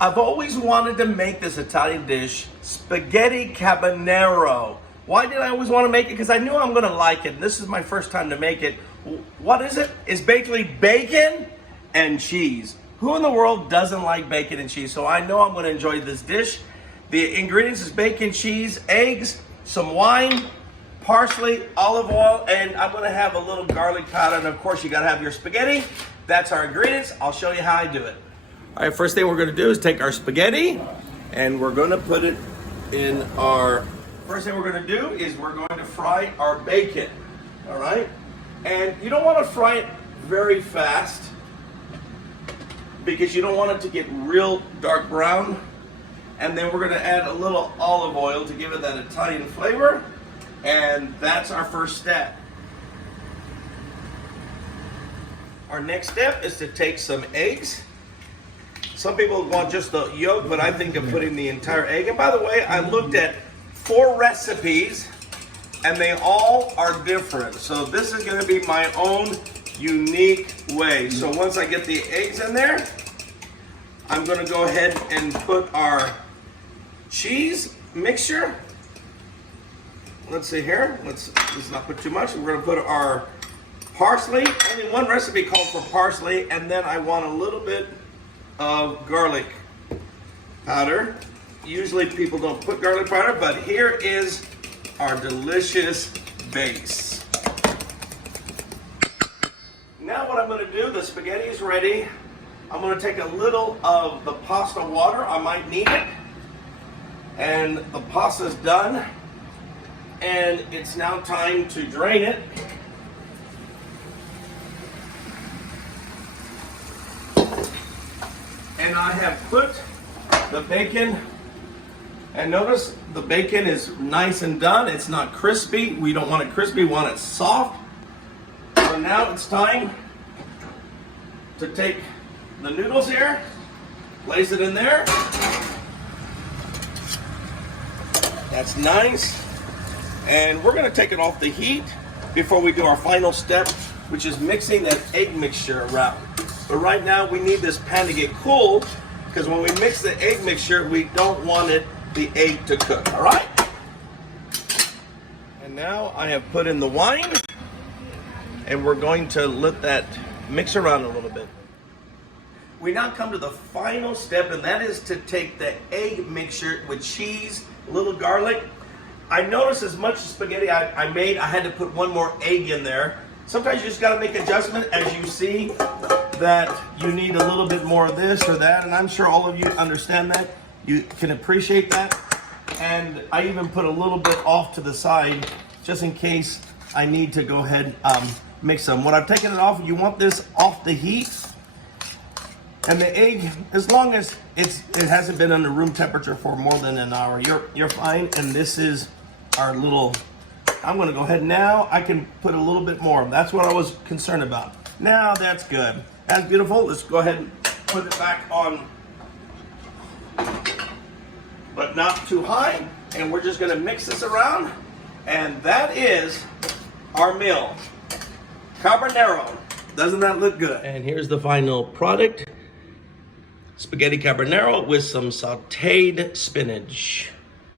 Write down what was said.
I've always wanted to make this Italian dish, spaghetti carbonara. Why did I always want to make it? Because I knew I'm gonna like it. And this is my first time to make it. What is it? It's basically bacon and cheese. Who in the world doesn't like bacon and cheese? So I know I'm gonna enjoy this dish. The ingredients is bacon, cheese, eggs, some wine, parsley, olive oil, and I'm gonna have a little garlic powder. And of course you gotta have your spaghetti. That's our ingredients. I'll show you how I do it. All right, first thing we're gonna do is take our spaghetti and we're gonna put it in our, first thing we're gonna do is we're going to fry our bacon, all right? And you don't wanna fry it very fast because you don't want it to get real dark brown. And then we're gonna add a little olive oil to give it that Italian flavor. And that's our first step. Our next step is to take some eggs. Some people want just the yolk, but I think of putting the entire egg. And by the way, I looked at 4 recipes and they all are different. So this is gonna be my own unique way. So once I get the eggs in there, I'm gonna go ahead and put our cheese mixture. Let's see here, let's not put too much. We're gonna put our parsley. Only one recipe called for parsley, and then I want a little bit of garlic powder. Usually people don't put garlic powder, but here is our delicious base. Now what I'm gonna do, the spaghetti is ready. I'm gonna take a little of the pasta water, I might need it. And the pasta's done. And it's now time to drain it. And I have put the bacon, and notice the bacon is nice and done. It's not crispy. We don't want it crispy, we want it soft. So now it's time to take the noodles here, place it in there. That's nice. And we're gonna take it off the heat before we do our final step, which is mixing that egg mixture around. But right now we need this pan to get cool because when we mix the egg mixture, we don't want the egg to cook, all right? And now I have put in the wine and we're going to let that mix around a little bit. We now come to the final step, and that is to take the egg mixture with cheese, a little garlic. I noticed as much spaghetti I made, I had to put one more egg in there. Sometimes you just gotta make adjustment as you see that you need a little bit more of this or that, and I'm sure all of you understand that. You can appreciate that. And I even put a little bit off to the side just in case I need to go ahead mix them. When I've taken it off, you want this off the heat. And the egg, as long as it hasn't been under room temperature for more than an hour, you're fine. And this is our little, I'm gonna go ahead now, I can put a little bit more. That's what I was concerned about. Now that's good. That's beautiful. Let's go ahead and put it back on, but not too high. And we're just gonna mix this around. And that is our meal. Carbonara. Doesn't that look good? And here's the final product. Spaghetti carbonara with some sauteed spinach.